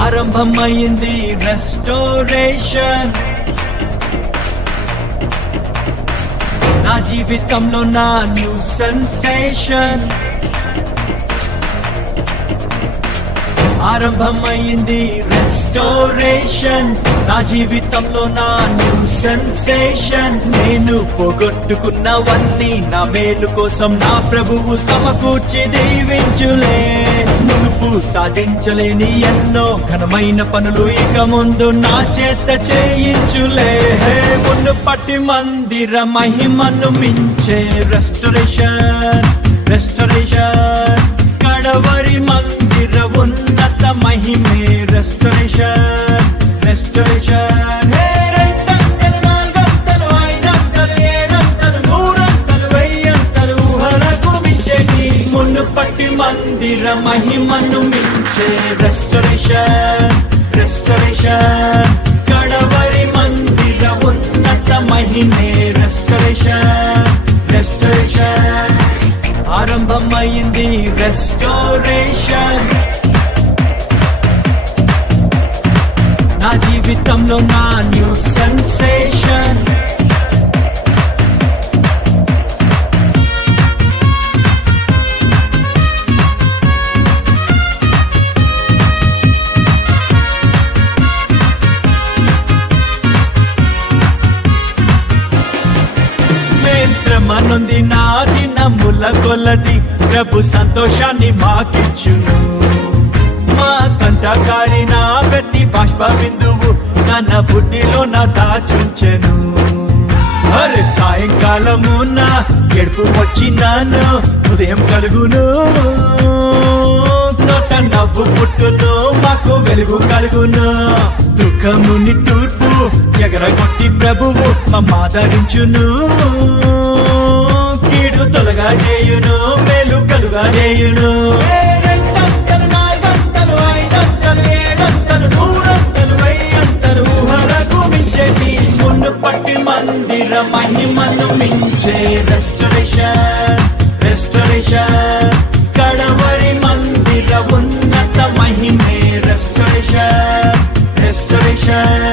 ఆరంభమైంది రెస్టోరేషన్, నా జీవితంలో నా న్యూ సెన్సేషన్. ఆరంభమైంది రెస్టోరేషన్, నా జీవితంలో నా న్యూ సెన్సేషన్. నేను పోగొట్టుకున్నవన్నీ నా మేలు కోసం నా ప్రభువు సమకూర్చి దీవించులే. మునుపు సాధించలేని ఎన్నో ఘనమైన పనులు ఇక ముందు నా చేత చేయించులే. మునుపటి మందిర మహిమను మించే రెస్టోరేషన్, రెస్టోరేషన్. కడవరి మందిర ఉన్నత మహిమే రెస్టోరేషన్, రెస్టోరేషన్. రెండంతలు, నాలుగంతలు, ఐదంతలు, ఏడంతలు, నూరంతలు, వెయ్యంతలు ఊహలకు మించేటి మునుపటి మందిర మహిమను మించే రెస్టోరేషన్, రెస్టోరేషన్. కడవరి మందిర ఉన్నత మహిమే రెస్టోరేషన్, రెస్టోరేషన్. ఆరంభమైంది రెస్టోరేషన్, నా జీవితంలో నా న్యూ సెన్సేషన్. శ్రమనుంది నా దినముల కొలది ప్రభు సంతోషాన్ని మాకిచ్చును. మా కంటకారి నా ప్రతి బాష్ప బిందువు తన బుడ్డిలో నా దాచుంచెను. అరే సాయంకాలము నా ఎడుపు వచ్చినాను, ఉదయం కలుగును, నోట నవ్వు పుట్టును, మాకు వెలుగు కలుగును. దుఃఖముని తూర్పు ఎగరగొట్టి ప్రభువు మమ్మాదరించును. కీడు తొలగా చేయును, మేలు కలుగా చేయును. రెండంతలు, నాలుగంతలు, ఐదంతలు, ఏడంతలు, నూరంతలు, వెయ్యంతలు ఊహలకు మించేటి మునుపటి మందిర మహిమను మించే రెస్టోరేషన్, రెస్టోరేషన్. కడవరి మందిర ఉన్నత మహిమే రెస్టోరేషన్, రెస్టోరేషన్.